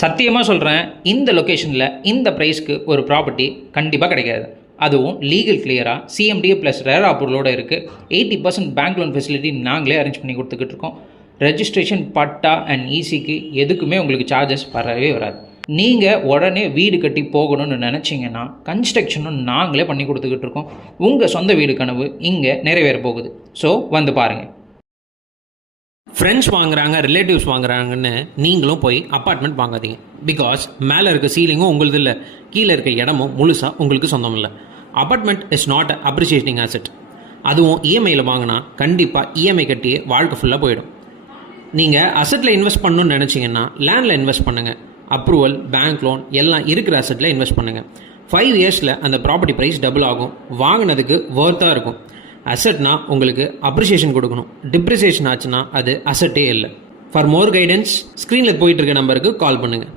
சத்தியமாக சொல்கிறேன், இந்த லொக்கேஷனில் இந்த ப்ரைஸ்க்கு ஒரு ப்ராப்பர்ட்டி கண்டிப்பாக கிடைக்காது. அதுவும் லீகல் கிளியராக சிஎம்டிஏ ப்ளஸ் ரேர் அப்ரூவலோடு இருக்குது. 80% பேங்க் லோன் ஃபெசிலிட்டி நாங்களே அரேஞ்ச் பண்ணி கொடுத்துக்கிட்டு இருக்கோம். ரெஜிஸ்ட்ரேஷன், பட்டா அண்ட் ஈசிக்கு எதுக்குமே உங்களுக்கு சார்ஜஸ் வரவே வராது. நீங்கள் உடனே வீடு கட்டி போகணும்னு நினச்சிங்கன்னா கன்ஸ்ட்ரக்ஷனும் நாங்களே பண்ணி கொடுத்துக்கிட்டு இருக்கோம். உங்கள் சொந்த வீடு கனவு இங்கே நிறைவேற போகுது. ஸோ வந்து பாருங்கள். ஃப்ரெண்ட்ஸ் வாங்குறாங்க, ரிலேட்டிவ்ஸ் வாங்குறாங்கன்னு நீங்களும் போய் அப்பார்ட்மெண்ட் வாங்காதீங்க. பிகாஸ் மேலே இருக்க சீலிங்கும் உங்களுது இல்லை, கீழே இருக்க இடமும் முழுசாக உங்களுக்கு சொந்தம் இல்லை. Apartment is not appreciating asset. அதுவும் இஎம்ஐயில் வாங்கினா கண்டிப்பாக இஎம்ஐ கட்டியே வாழ்க்கை ஃபுல்லாக போயிடும். நீங்கள் அசெட்டில் இன்வெஸ்ட் பண்ணணும்னு நினச்சிங்கன்னா லேண்டில் இன்வெஸ்ட் பண்ணுங்கள். அப்ரூவல், பேங்க் லோன் எல்லாம் இருக்கிற அசெட்டில் இன்வெஸ்ட் பண்ணுங்கள். 5 இயர்ஸில் அந்த ப்ராப்பர்ட்டி ப்ரைஸ் டபுள் ஆகும். வாங்கினதுக்கு வர்த்தாக இருக்கும். அசெட்னா உங்களுக்கு அப்ரிசியேஷன் கொடுக்கணும். டிப்ரிசியேஷன் ஆச்சுன்னா அது அசெட்டே இல்லை. ஃபார் மோர் கைடன்ஸ் ஸ்க்ரீனில் போயிட்டு இருக்க நம்பருக்கு கால் பண்ணுங்கள்.